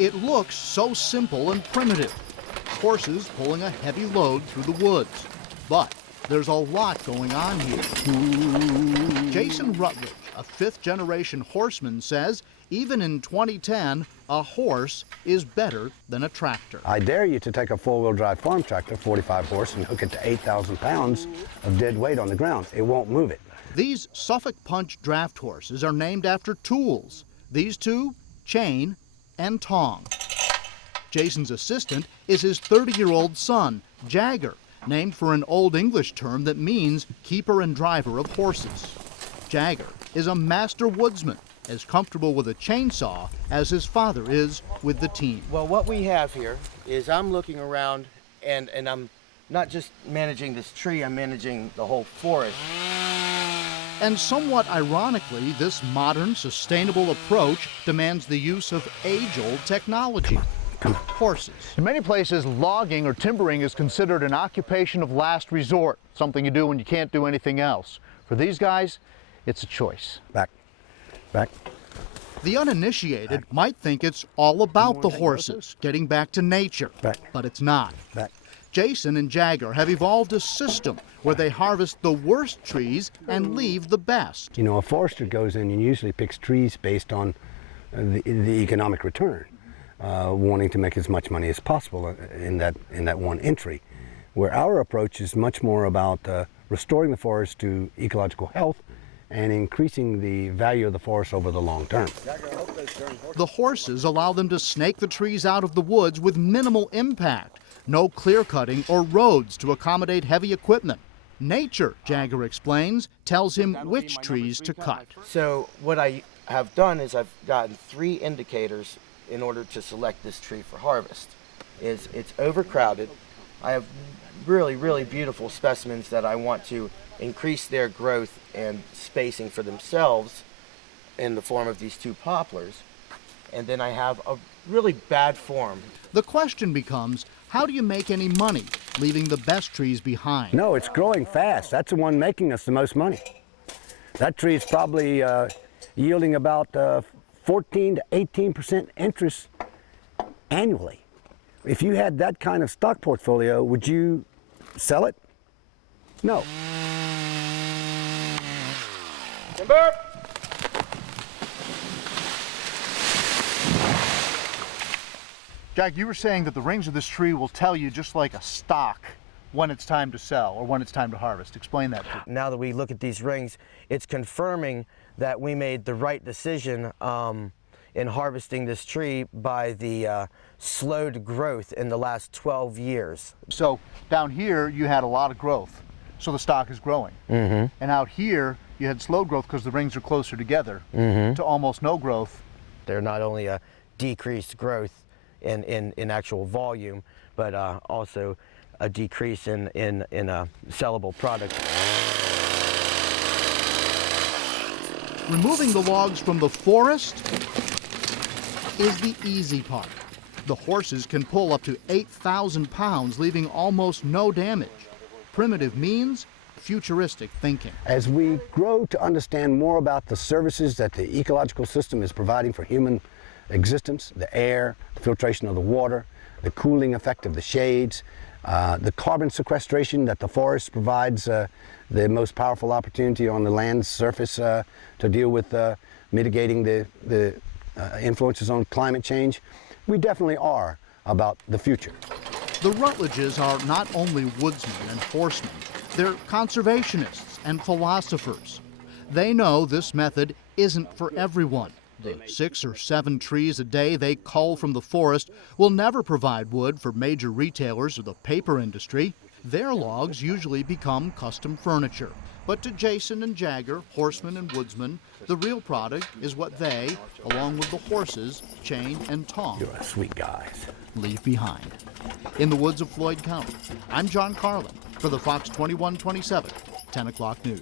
It looks so simple and primitive. Horses pulling a heavy load through the woods. But there's a lot going on here. Jason Rutledge, a fifth-generation horseman, says even in 2010, a horse is better than a tractor. I dare you to take a four-wheel drive farm tractor, 45 horse, and hook it to 8,000 pounds of dead weight on the ground. It won't move it. These Suffolk Punch draft horses are named after tools. These two, chain and tong. Jason's assistant is his 30-year-old son, Jagger, named for an Old English term that means keeper and driver of horses. Jagger is a master woodsman, as comfortable with a chainsaw as his father is with the team. Well, what we have here is I'm looking around and I'm not just managing this tree, I'm managing the whole forest. And somewhat ironically, this modern, sustainable approach demands the use of age-old technology. Horses. In many places, logging or timbering is considered an occupation of last resort, something you do when you can't do anything else. For these guys, it's a choice. Back. The uninitiated might think it's all about the horses, getting back to nature, but it's not. Jason and Jagger have evolved a system where they harvest the worst trees and leave the best. You know, a forester goes in and usually picks trees based on the economic return, wanting to make as much money as possible in that one entry. Where our approach is much more about restoring the forest to ecological health and increasing the value of the forest over the long term. The horses allow them to snake the trees out of the woods with minimal impact. No clear cutting or roads to accommodate heavy equipment. Nature, Jagger explains, tells him which trees to cut. So what I have done is I've gotten 3 indicators in order to select this tree for harvest. It's overcrowded. I have really, really beautiful specimens that I want to increase their growth and spacing for themselves in the form of these 2 poplars. And then I have a really bad form. The question becomes, how do you make any money leaving the best trees behind? No, it's growing fast. That's the one making us the most money. That tree is probably yielding about 14 to 18% interest annually. If you had that kind of stock portfolio, would you sell it? No. Timber! Jack, you were saying that the rings of this tree will tell you, just like a stock, when it's time to sell or when it's time to harvest. Explain that to me. Now that we look at these rings, it's confirming that we made the right decision in harvesting this tree by the slowed growth in the last 12 years. So down here, you had a lot of growth, so the stock is growing. Mm-hmm. And out here, you had slow growth because the rings are closer together, to almost no growth. They're not only a decreased growth in actual volume, but also a decrease in a sellable product. Removing the logs from the forest is the easy part. The horses can pull up to 8,000 pounds, leaving almost no damage. Primitive means futuristic thinking. As we grow to understand more about the services that the ecological system is providing for human existence, the air, the filtration of the water, the cooling effect of the shades, the carbon sequestration that the forest provides, the most powerful opportunity on the land's surface to deal with mitigating the influences on climate change, we definitely are about the future. The Rutledges are not only woodsmen and horsemen, they're conservationists and philosophers. They know this method isn't for everyone. The 6 or 7 trees a day they cull from the forest will never provide wood for major retailers or the paper industry. Their logs usually become custom furniture. But to Jason and Jagger, horsemen and woodsmen, the real product is what they, along with the horses, chain and tong, You're a sweet guy. leave behind. In the woods of Floyd County, I'm John Carlin for the Fox 2127 10 o'clock news.